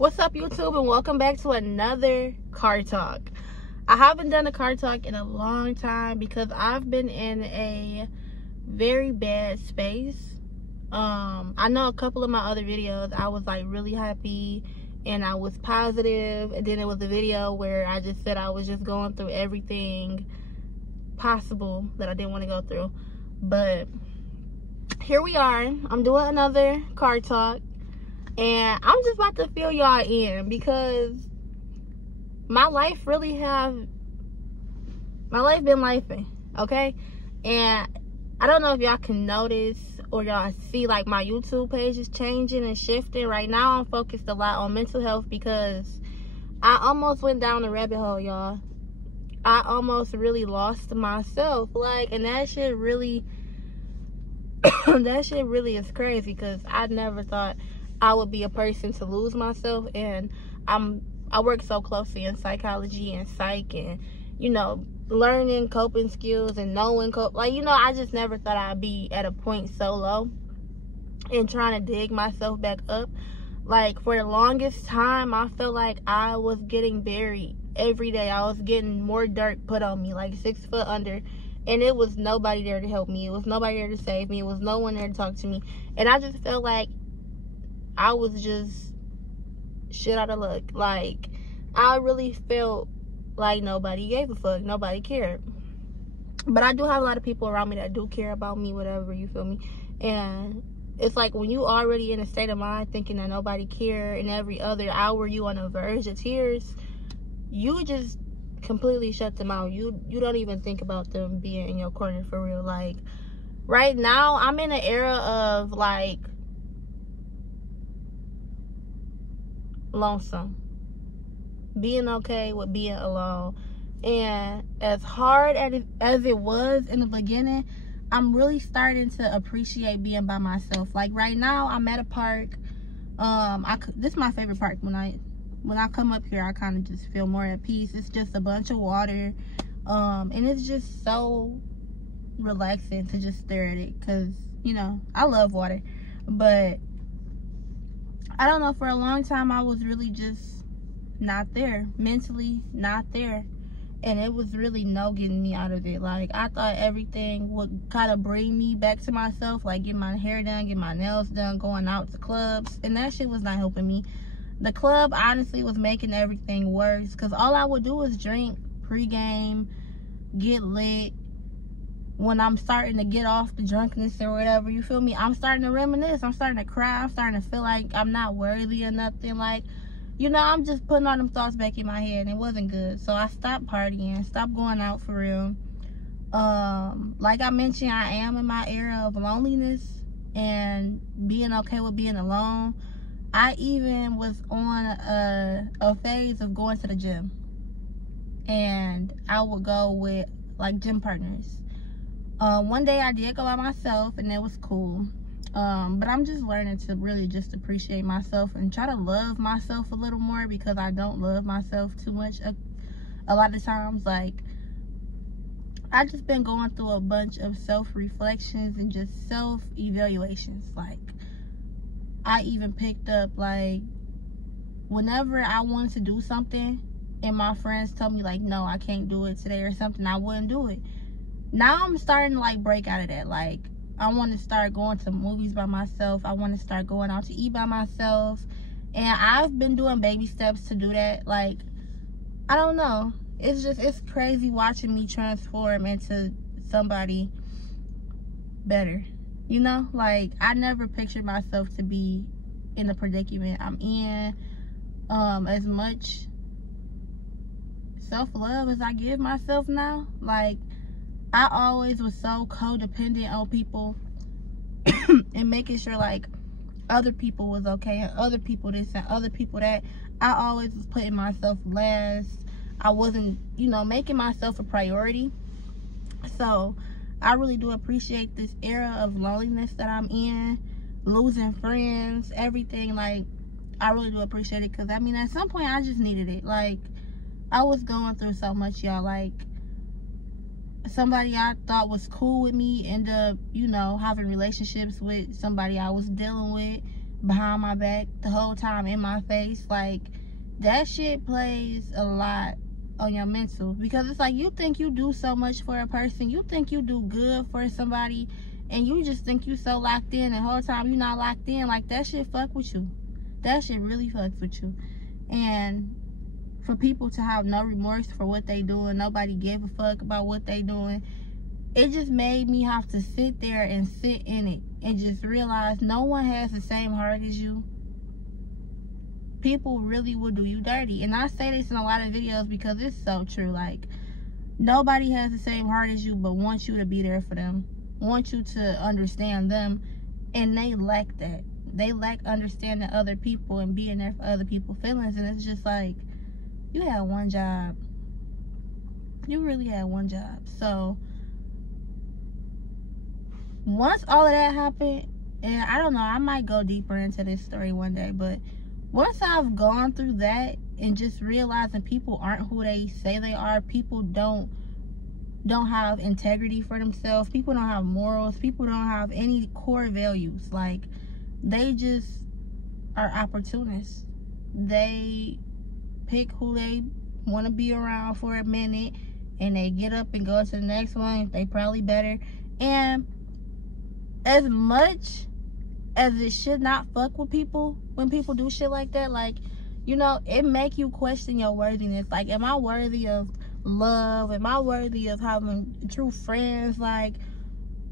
What's up, YouTube, and welcome back to another car talk. I haven't done a car talk in a long time because I've been in a very bad space. I know a couple of my other videos I was like really happy and I was positive, and then there was a video where I just said I was just going through everything possible that I didn't want to go through. But here we are. I'm doing another car talk. And I'm just about to fill y'all in because my life been lifing, okay? And I don't know if y'all can notice or y'all see like my YouTube page is changing and shifting. Right now I'm focused a lot on mental health because I almost went down the rabbit hole, y'all. I almost really lost myself. And that shit really that shit really is crazy because I never thought I would be a person to lose myself. And I work so closely in psychology and psych and, learning coping skills and knowing I just never thought I'd be at a point so low and trying to dig myself back up. For the longest time, I felt like I was getting buried every day. I was getting more dirt put on me, 6 foot under, and it was nobody there to help me. It was nobody there to save me. It was no one there to talk to me. And I just felt like I was just shit out of luck. I really felt like nobody gave a fuck. Nobody cared. But I do have a lot of people around me that do care about me, whatever, you feel me? And it's like when you already in a state of mind thinking that nobody care, and every other hour you on the verge of tears, you just completely shut them out. You don't even think about them being in your corner for real. Right now, I'm in an era of lonesome, being okay with being alone. And as hard as it was in the beginning, I'm really starting to appreciate being by myself. Right now I'm at a park. This is my favorite park. When I come up here, I kind of just feel more at peace. It's just a bunch of water, and it's just so relaxing to just stare at it because I love water. But I don't know, for a long time I was really just not there, mentally not there, and it was really no getting me out of it. I thought everything would kind of bring me back to myself, getting my hair done, getting my nails done, going out to clubs, and that shit was not helping me. The club honestly was making everything worse because all I would do was drink pregame, get lit. When I'm starting to get off the drunkenness or whatever, you feel me, I'm starting to reminisce. I'm starting to cry. I'm starting to feel like I'm not worthy or nothing. I'm just putting all them thoughts back in my head, and it wasn't good. So I stopped partying, stopped going out for real. Like I mentioned, I am in my era of loneliness and being okay with being alone. I even was on a phase of going to the gym, and I would go with gym partners. One day I did go by myself, and it was cool. But I'm just learning to really just appreciate myself and try to love myself a little more because I don't love myself too much a lot of times. I just been going through a bunch of self-reflections and just self-evaluations. I even picked up, whenever I wanted to do something and my friends told me no, I can't do it today or something, I wouldn't do it. Now I'm starting to break out of that. I want to start going to movies by myself. I want to start going out to eat by myself. And I've been doing baby steps to do that. I don't know. It's crazy watching me transform into somebody better. I never pictured myself to be in the predicament I'm in. As much self-love as I give myself now, I always was so codependent on people and making sure other people was okay and other people this and other people that. I always was putting myself last. I wasn't, making myself a priority. So I really do appreciate this era of loneliness that I'm in, losing friends, everything. I really do appreciate it because, at some point I just needed it. I was going through so much, y'all. Somebody I thought was cool with me ended up, having relationships with somebody I was dealing with. behind my back the whole time, in my face. Like, that shit plays a lot on your mental, because it's like, you think you do so much for a person, you think you do good for somebody, and you just think you so locked in, and the whole time you not locked in. Like, that shit fuck with you. That shit really fucks with you. And for people to have no remorse for what they doing, nobody give a fuck about what they doing, it just made me have to sit there and sit in it and just realize no one has the same heart as you. People really will do you dirty. And I say this in a lot of videos because it's so true. Like, nobody has the same heart as you, but wants you to be there for them, want you to understand them, and they lack that. They lack understanding other people and being there for other people's feelings. And it's just like, you had one job. You really had one job. So once all of that happened, and I don't know, I might go deeper into this story one day, but once I've gone through that and just realizing people aren't who they say they are, people don't have integrity for themselves, people don't have morals, people don't have any core values. Like, they just are opportunists. They pick who they want to be around for a minute, and they get up and go to the next one. They probably better. And as much as it should not fuck with people when people do shit like that, like, you know, it make you question your worthiness. Like, am I worthy of love? Am I worthy of having true friends? Like,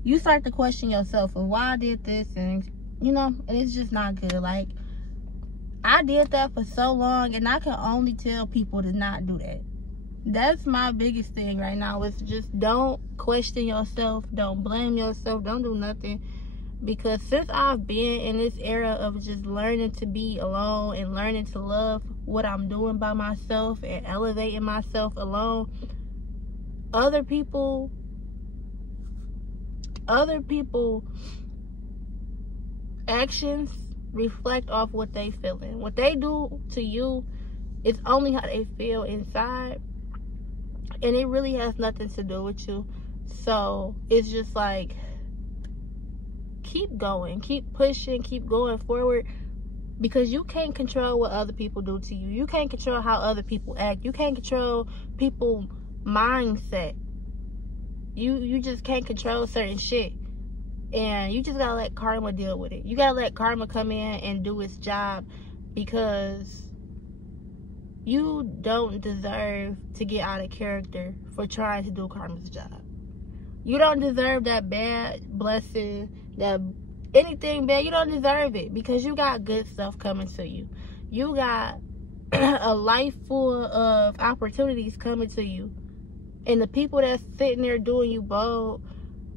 you start to question yourself of why I did this, and you know, and it's just not good. Like, I did that for so long, and I can only tell people to not do that. That's my biggest thing right now, is just don't question yourself, don't blame yourself, don't do nothing. Because since I've been in this era of just learning to be alone and learning to love what I'm doing by myself and elevating myself alone, other people actions reflect off what they feeling. What they do to you is only how they feel inside, and it really has nothing to do with you. So it's just like, keep going, keep pushing, keep going forward, because you can't control what other people do to you. You can't control how other people act. You can't control people's mindset. You just can't control certain shit. And you just gotta let karma deal with it. You gotta let karma come in and do its job, because you don't deserve to get out of character for trying to do karma's job. You don't deserve that bad blessing, that anything bad. You don't deserve it, because you got good stuff coming to you. You got a life full of opportunities coming to you. And the people that's sitting there doing you bold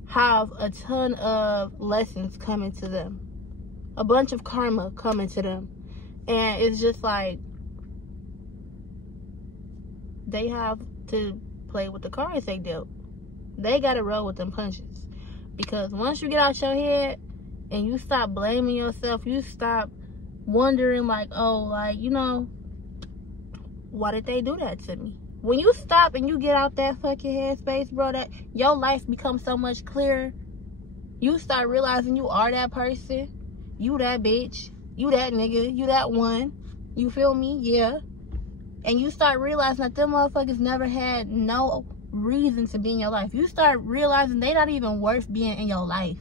have a ton of lessons coming to them. A bunch of karma coming to them. And it's just like, they have to play with the cards they dealt. They gotta roll with them punches. Because once you get out your head and you stop blaming yourself, you stop wondering like, oh, like, you know, why did they do that to me? When you stop and you get out that fucking headspace, bro, that your life becomes so much clearer. You start realizing you are that person. You that bitch. You that nigga. You that one. You feel me? Yeah. And you start realizing that them motherfuckers never had no reason to be in your life. You start realizing they not even worth being in your life.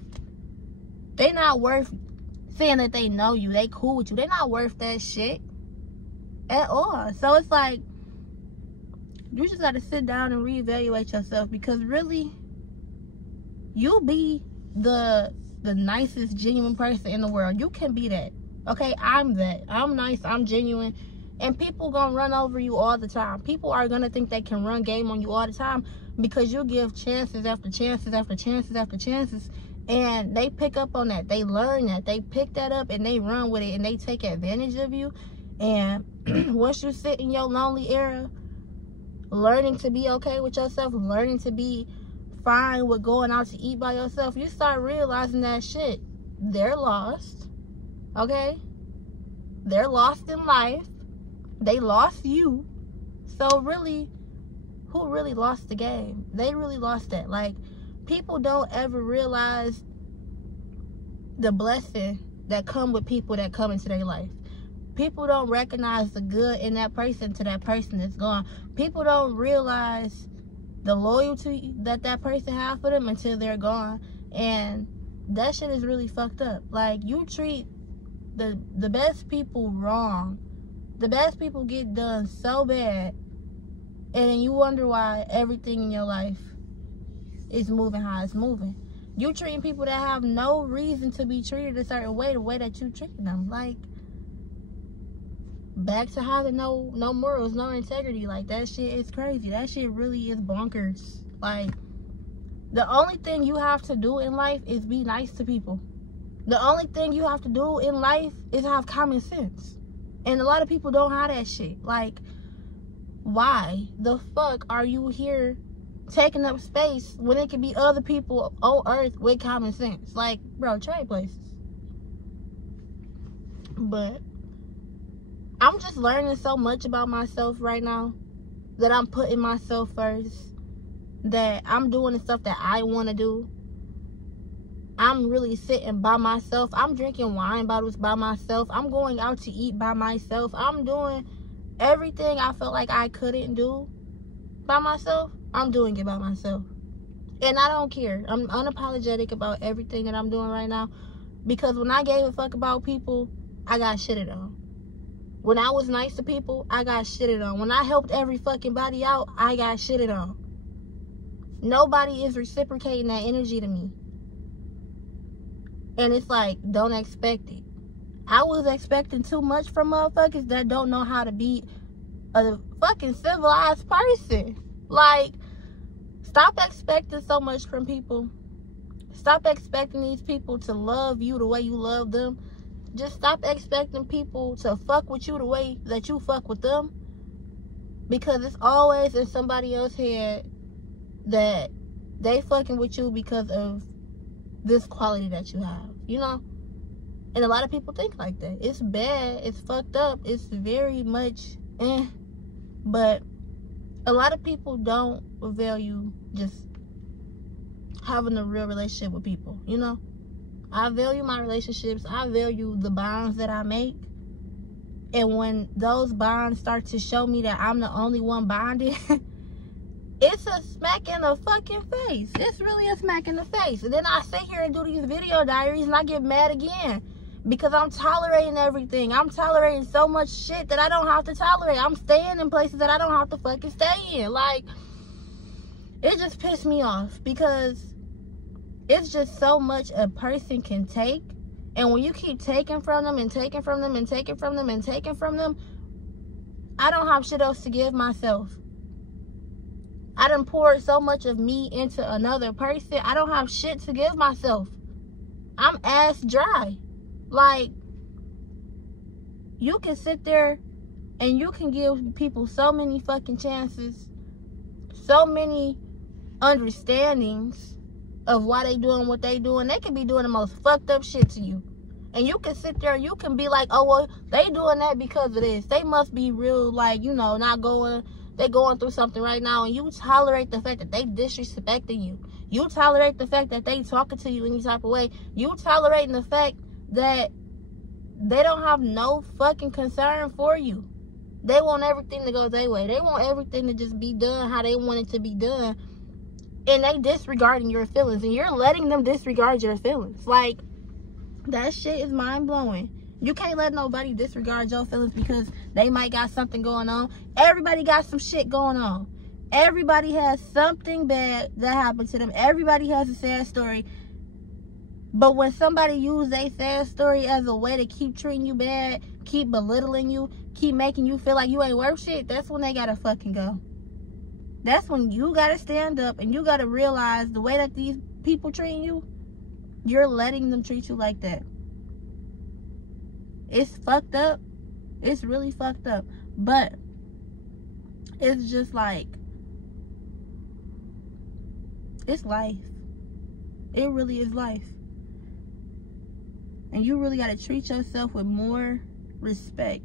They not worth saying that they know you. They cool with you. They not worth that shit at all. So it's like, you just got to sit down and reevaluate yourself, because really, you be the nicest, genuine person in the world. You can be that. Okay, I'm that. I'm nice. I'm genuine. And people gonna run over you all the time. People are gonna think they can run game on you all the time, because you give chances after chances after chances after chances. And they pick up on that. They learn that. They pick that up and they run with it, and they take advantage of you. And once you sit in your lonely era, learning to be okay with yourself, learning to be fine with going out to eat by yourself, you start realizing that shit, they're lost. Okay? They're lost in life. They lost you. So really, who really lost the game? They really lost that. Like, people don't ever realize the blessing that come with people that come into their life. People don't recognize the good in that person till that person is gone. People don't realize the loyalty that that person has for them until they're gone. And that shit is really fucked up. Like, you treat the best people wrong. The best people get done so bad, and then you wonder why everything in your life is moving how it's moving. You treating people that have no reason to be treated a certain way, the way that you treat them. Like, back to having no morals, no integrity. Like, that shit is crazy. That shit really is bonkers. Like, the only thing you have to do in life is be nice to people. The only thing you have to do in life is have common sense. And a lot of people don't have that shit. Like, why the fuck are you here taking up space when it can be other people on earth with common sense? Like, bro, trade places. But I'm just learning so much about myself right now, that I'm putting myself first, that I'm doing the stuff that I want to do. I'm really sitting by myself. I'm drinking wine bottles by myself. I'm going out to eat by myself. I'm doing everything I felt like I couldn't do by myself. I'm doing it by myself. And I don't care. I'm unapologetic about everything that I'm doing right now. Because when I gave a fuck about people, I got shitted on. When I was nice to people, I got shitted on. When I helped every fucking body out, I got shitted on. Nobody is reciprocating that energy to me. And it's like, don't expect it. I was expecting too much from motherfuckers that don't know how to be a fucking civilized person. Like, stop expecting so much from people. Stop expecting these people to love you the way you love them. Just stop expecting people to fuck with you the way that you fuck with them. Because it's always in somebody else's head that they fucking with you because of this quality that you have, you know? And a lot of people think like that. It's bad, it's fucked up, it's very much but a lot of people don't value just having a real relationship with people, you know? I value my relationships. I value the bonds that I make. And when those bonds start to show me that I'm the only one bonded, it's a smack in the fucking face. It's really a smack in the face. And then I sit here and do these video diaries and I get mad again. Because I'm tolerating everything. I'm tolerating so much shit that I don't have to tolerate. I'm staying in places that I don't have to fucking stay in. Like, it just pissed me off. Because it's just so much a person can take. And when you keep taking from them and taking from them and taking from them and taking from them, I don't have shit else to give myself. I done poured so much of me into another person. I don't have shit to give myself. I'm ass dry. Like, you can sit there and you can give people so many fucking chances, so many understandings of why they doing what they doing. They can be doing the most fucked up shit to you. And you can sit there and you can be like, oh, well, they doing that because of this. They must be real, like, you know, they going through something right now. And you tolerate the fact that they disrespecting you. You tolerate the fact that they talking to you any type of way. You tolerating the fact that they don't have no fucking concern for you. They want everything to go their way. They want everything to just be done how they want it to be done. And they disregarding your feelings. And you're letting them disregard your feelings. Like, that shit is mind-blowing. You can't let nobody disregard your feelings because they might got something going on. Everybody got some shit going on. Everybody has something bad that happened to them. Everybody has a sad story. But when somebody uses a sad story as a way to keep treating you bad, keep belittling you, keep making you feel like you ain't worth shit, that's when they gotta fucking go. That's when you gotta stand up and you gotta realize the way that these people treating you, you're letting them treat you like that. It's fucked up. It's really fucked up. But it's just like, it's life. It really is life. And you really got to treat yourself with more respect.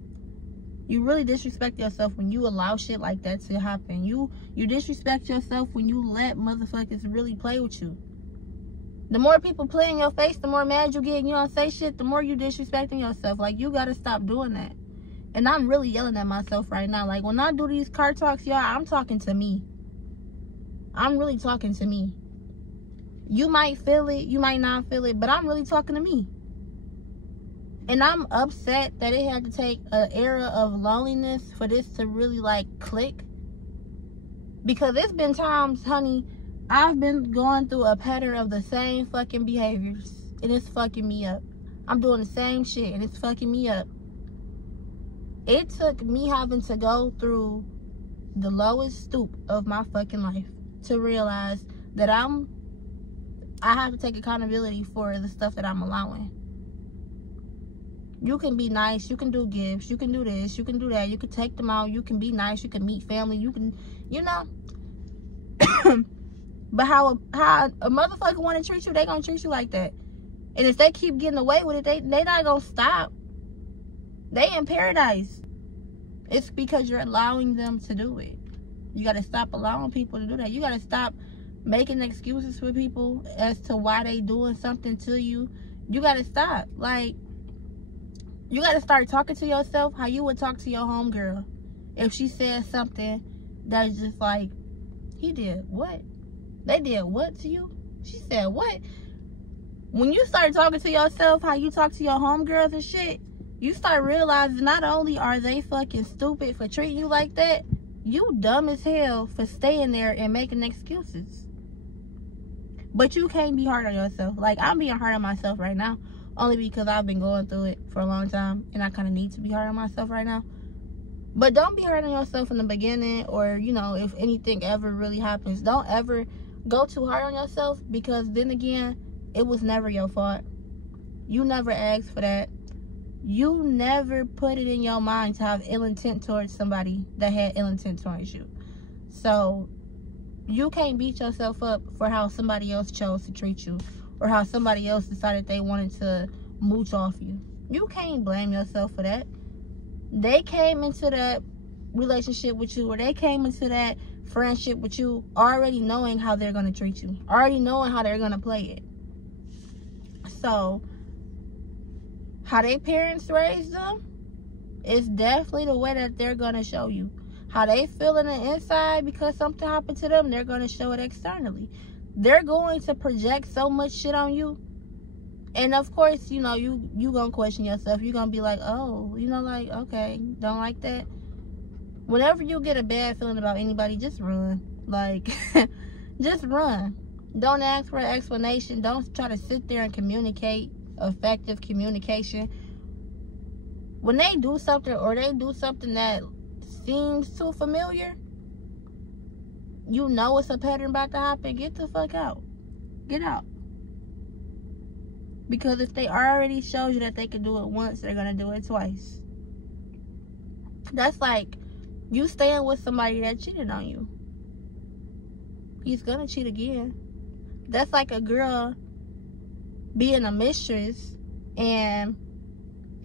You really disrespect yourself when you allow shit like that to happen. You disrespect yourself when you let motherfuckers really play with you. The more people play in your face, the more mad you get and you don't say shit, the more you disrespecting yourself. Like, you gotta stop doing that. And I'm really yelling at myself right now. Like, when I do these car talks, y'all, I'm talking to me. I'm really talking to me. You might feel it, you might not feel it, but I'm really talking to me. And I'm upset that it had to take an era of loneliness for this to really, like, click. Because it's been times, honey, I've been going through a pattern of the same fucking behaviors. And it's fucking me up. I'm doing the same shit and it's fucking me up. It took me having to go through the lowest stoop of my fucking life to realize that I have to take accountability for the stuff that I'm allowing. You can be nice, you can do gifts, you can do this, you can do that, you can take them out, you can be nice, you can meet family, you can, you know. But how a motherfucker want to treat you, they gonna treat you like that. And if they keep getting away with it, they not gonna stop. They in paradise. It's because you're allowing them to do it. You gotta stop allowing people to do that. You gotta stop making excuses for people as to why they doing something to you. You gotta stop. Like, you gotta start talking to yourself how you would talk to your homegirl if she said something that's just like, he did what? They did what to you? She said what? When you start talking to yourself how you talk to your homegirls and shit, you start realizing not only are they fucking stupid for treating you like that, you dumb as hell for staying there and making excuses. But you can't be hard on yourself. Like, I'm being hard on myself right now, only because I've been going through it for a long time, and I kind of need to be hard on myself right now. But don't be hard on yourself in the beginning, or, you know, if anything ever really happens. Don't ever go too hard on yourself, because then again, it was never your fault. You never asked for that. You never put it in your mind to have ill intent towards somebody that had ill intent towards you. So, you can't beat yourself up for how somebody else chose to treat you, or how somebody else decided they wanted to mooch off you. You can't blame yourself for that. They came into that relationship with you, or they came into that friendship with you already knowing how they're going to treat you, already knowing how they're going to play it. So, how their parents raised them is definitely the way that they're going to show you. How they feel in the inside because something happened to them, they're going to show it externally. They're going to project so much shit on you. And of course, you know, you going to question yourself. You're going to be like, oh, you know, like, okay, don't like that. Whenever you get a bad feeling about anybody, just run. Like, just run. Don't ask for an explanation. Don't try to sit there and communicate. Effective communication. When they do something, or they do something that seems too familiar, you know it's a pattern about to happen, get the fuck out. Get out. Because if they already showed you that they could do it once, they're gonna do it twice. That's like you staying with somebody that cheated on you. He's gonna cheat again. That's like a girl being a mistress, and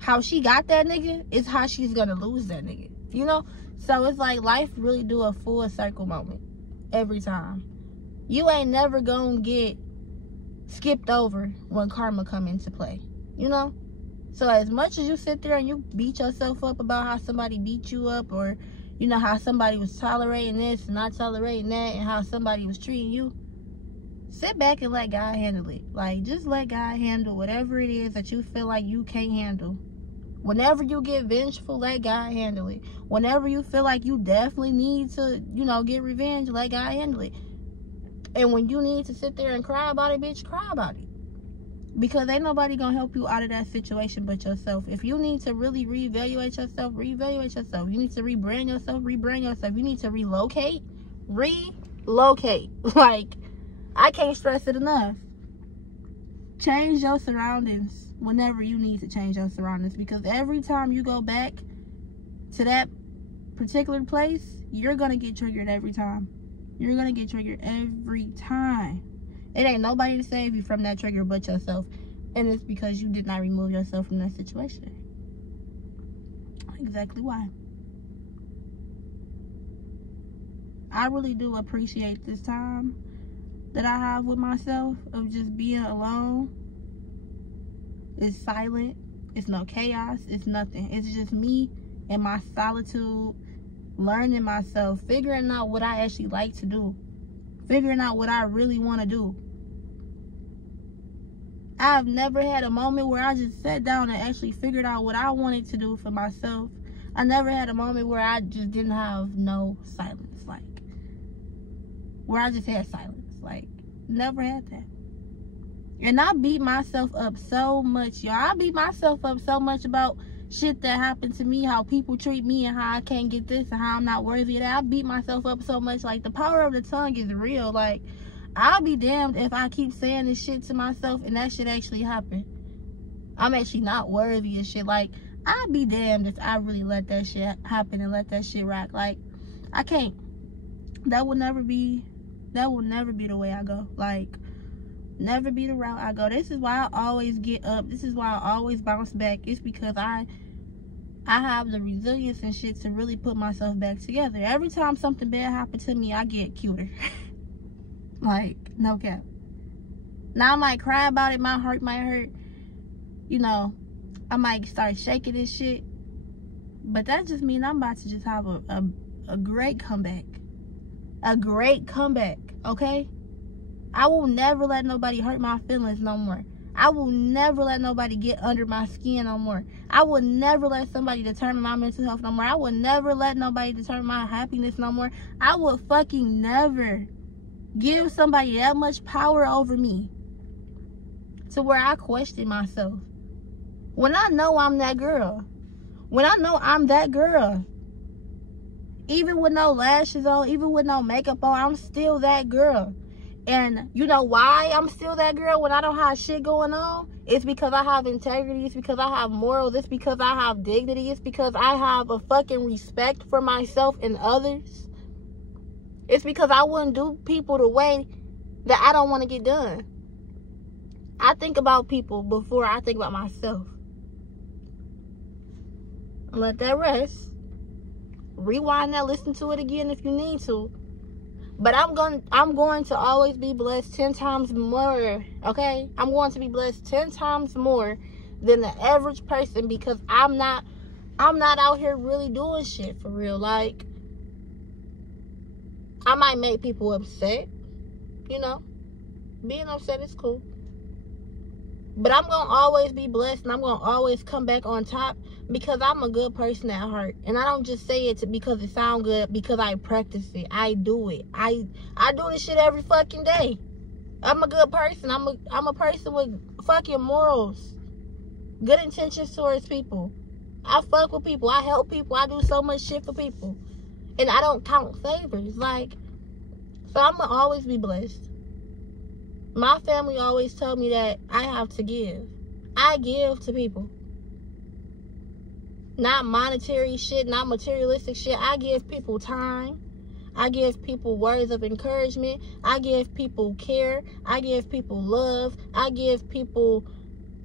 how she got that nigga is how she's gonna lose that nigga, you know? So it's like life really do a full circle moment every time. You ain't never gonna get skipped over when karma come into play, you know? So as much as you sit there and you beat yourself up about how somebody beat you up, or, you know, how somebody was tolerating this and not tolerating that, and how somebody was treating you, sit back and let God handle it. Like, just let God handle whatever it is that you feel like you can't handle. Whenever you get vengeful, let God handle it. Whenever you feel like you definitely need to, you know, get revenge, let God handle it. And when you need to sit there and cry about it, bitch, cry about it. Because ain't nobody gonna help you out of that situation but yourself. If you need to really reevaluate yourself, reevaluate yourself. You need to rebrand yourself, rebrand yourself. You need to relocate. Like, I can't stress it enough. Change your surroundings whenever you need to change your surroundings. Because every time you go back to that particular place, you're going to get triggered every time. You're going to get triggered every time. It ain't nobody to save you from that trigger but yourself. And it's because you did not remove yourself from that situation. Exactly why. I really do appreciate this time. that I have with myself of just being alone is silent. It's no chaos. It's nothing. It's just me and my solitude, learning myself, figuring out what I actually like to do, figuring out what I really want to do. I've never had a moment where I just sat down and actually figured out what I wanted to do for myself. I never had a moment where I just didn't have no silence, like, where I just had silence. Like, never had that. And I beat myself up so much, y'all. I beat myself up so much about shit that happened to me, how people treat me, and how I can't get this, and how I'm not worthy of that. I beat myself up so much. Like, the power of the tongue is real. Like, I'll be damned if I keep saying this shit to myself and that shit actually happen. I'm actually not worthy of shit. Like, I'll be damned if I really let that shit happen and let that shit rock. Like, I can't. That will never be the way I go. Like, never be the route I go. This is why I always get up. This is why I always bounce back. It's because I have the resilience and shit to really put myself back together. Every time something bad happens to me, I get cuter. Like, no cap. Now I might cry about it. My heart might hurt. You know, I might start shaking this shit. But that just means I'm about to just have a great comeback. A great comeback, okay? I will never let nobody hurt my feelings no more. I will never let nobody get under my skin no more. I will never let somebody determine my mental health no more. I will never let nobody determine my happiness no more. I will fucking never give somebody that much power over me to where I question myself. When I know I'm that girl. When I know I'm that girl. Even with no lashes on, even with no makeup on, I'm still that girl. And you know why I'm still that girl when I don't have shit going on? It's because I have integrity. It's because I have morals. It's because I have dignity. It's because I have a fucking respect for myself and others. It's because I wouldn't do people the way that I don't want to get done. I think about people before I think about myself. Let that rest. Rewind that, listen to it again if you need to. But I'm going to always be blessed 10 times more, okay? I'm going to be blessed 10 times more than the average person because I'm not out here really doing shit for real. Like, I might make people upset, you know. Being upset is cool. But I'm going to always be blessed and I'm going to always come back on top because I'm a good person at heart. And I don't just say it because it sounds good, because I practice it. I do it. I do this shit every fucking day. I'm a good person. I'm a person with fucking morals. Good intentions towards people. I fuck with people. I help people. I do so much shit for people. And I don't count favors. Like, so I'm going to always be blessed. My family always told me that I have to give. I give to people. Not monetary shit, not materialistic shit. I give people time. I give people words of encouragement. I give people care. I give people love. I give people,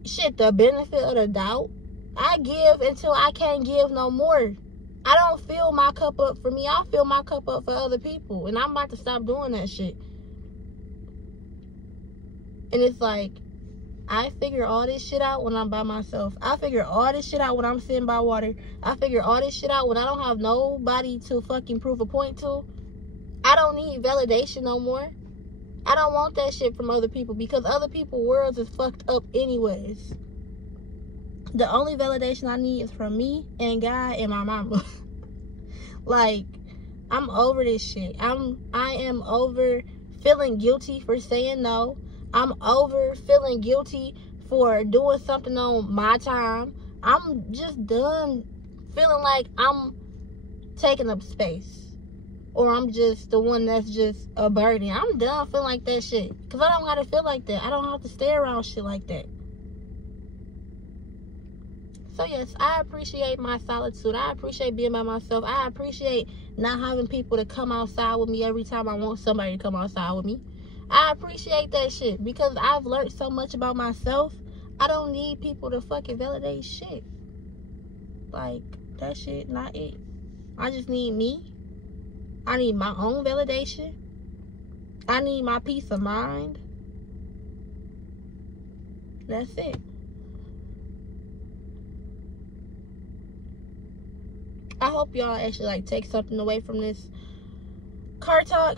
shit, the benefit of the doubt. I give until I can't give no more. I don't fill my cup up for me. I fill my cup up for other people. And I'm about to stop doing that shit. And it's like, I figure all this shit out when I'm by myself. I figure all this shit out when I'm sitting by water. I figure all this shit out when I don't have nobody to fucking prove a point to. I don't need validation no more. I don't want that shit from other people because other people's worlds is fucked up anyways. The only validation I need is from me and God and my mama. Like, I'm over this shit. I am over feeling guilty for saying no. I'm over feeling guilty for doing something on my time. I'm just done feeling like I'm taking up space. Or I'm just the one that's just a burden. I'm done feeling like that shit. Because I don't gotta feel like that. I don't have to stay around shit like that. So yes, I appreciate my solitude. I appreciate being by myself. I appreciate not having people to come outside with me every time I want somebody to come outside with me. I appreciate that shit because I've learned so much about myself. I don't need people to fucking validate shit. Like, that shit not it. I just need me. I need my own validation. I need my peace of mind. That's it. I hope y'all actually like take something away from this car talk,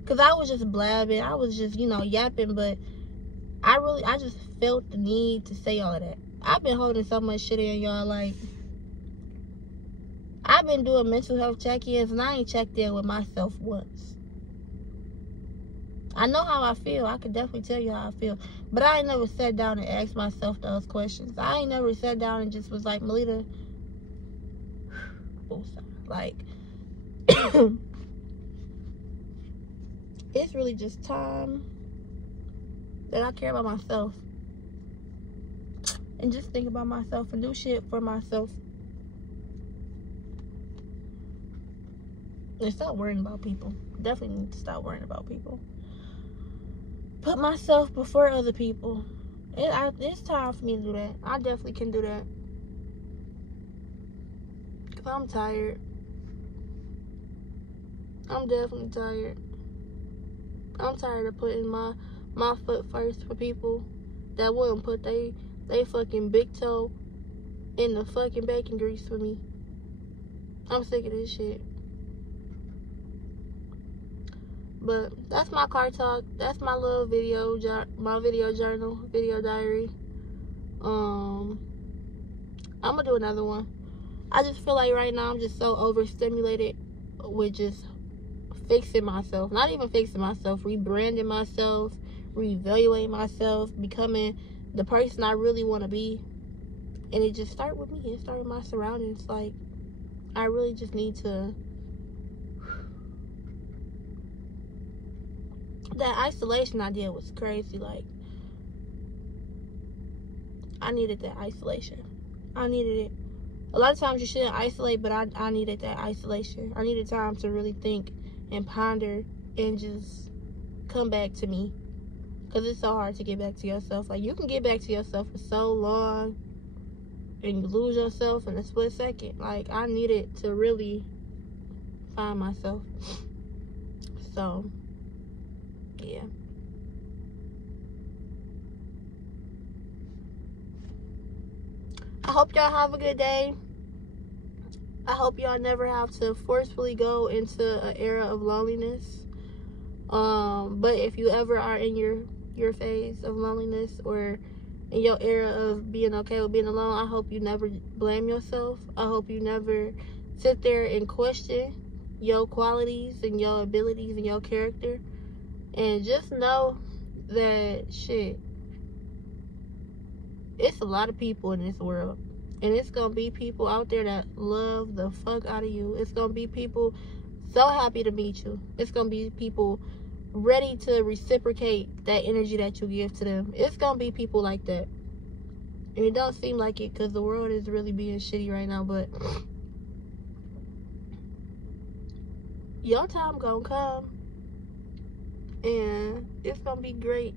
because I was just blabbing. I was just, yapping, but I just felt the need to say all of that. I've been holding so much shit in, y'all. Like, I've been doing mental health check-ins, and I ain't checked in with myself once. I know how I feel. I could definitely tell you how I feel. But I ain't never sat down and asked myself those questions. I ain't never sat down and just was like, Melita, like, it's really just time that I care about myself. And just think about myself and do shit for myself. And stop worrying about people. Definitely need to stop worrying about people. Put myself before other people. It's time for me to do that. I definitely can do that. Because I'm tired. I'm definitely tired. I'm tired of putting my foot first for people that wouldn't put they fucking big toe in the fucking bacon grease for me. I'm sick of this shit. But that's my car talk. That's my little video, my video journal, video diary. I'm gonna do another one. I just feel like right now I'm just so overstimulated with just fixing myself. Not even fixing myself, rebranding myself, reevaluating myself, becoming the person I really want to be. And it just started with me. It started with my surroundings. Like, I really just need to... That isolation I did was crazy. Like, I needed that isolation. I needed it. A lot of times you shouldn't isolate, but I needed that isolation. I needed time to really think and ponder and just come back to me. Because it's so hard to get back to yourself. Like, you can get back to yourself for so long and you lose yourself in a split second. Like, I needed to really find myself. So, yeah. I hope y'all have a good day. I hope y'all never have to forcefully go into an era of loneliness. But if you ever are in your phase of loneliness or in your era of being okay with being alone, I hope you never blame yourself. I hope you never sit there and question your qualities and your abilities and your character. And just know that shit, it's a lot of people in this world. And it's going to be people out there that love the fuck out of you. It's going to be people so happy to meet you. It's going to be people ready to reciprocate that energy that you give to them. It's going to be people like that. And it don't seem like it because the world is really being shitty right now. But your time going to come. And it's going to be great.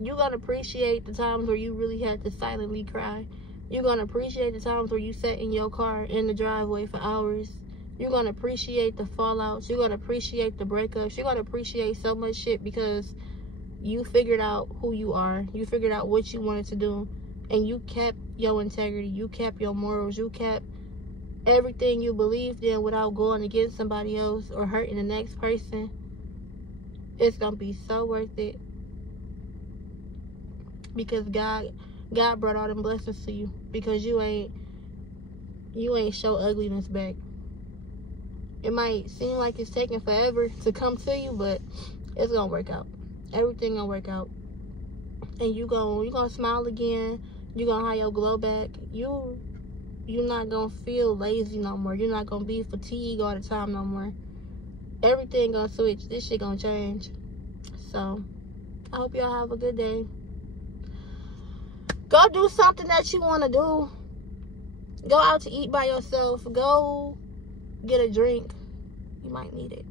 You're going to appreciate the times where you really had to silently cry. You're going to appreciate the times where you sat in your car in the driveway for hours. You're going to appreciate the fallouts. You're going to appreciate the breakups. You're going to appreciate so much shit because you figured out who you are. You figured out what you wanted to do. And you kept your integrity. You kept your morals. You kept everything you believed in without going against somebody else or hurting the next person. It's going to be so worth it. Because God brought all them blessings to you. Because you ain't show ugliness back. It might seem like it's taking forever to come to you, but it's gonna work out. Everything gonna work out. And you gonna smile again. You gonna have your glow back. You're not gonna feel lazy no more. You're not gonna be fatigued all the time no more. Everything gonna switch. This shit gonna change. So I hope y'all have a good day. Go do something that you want to do. Go out to eat by yourself. Go get a drink. You might need it.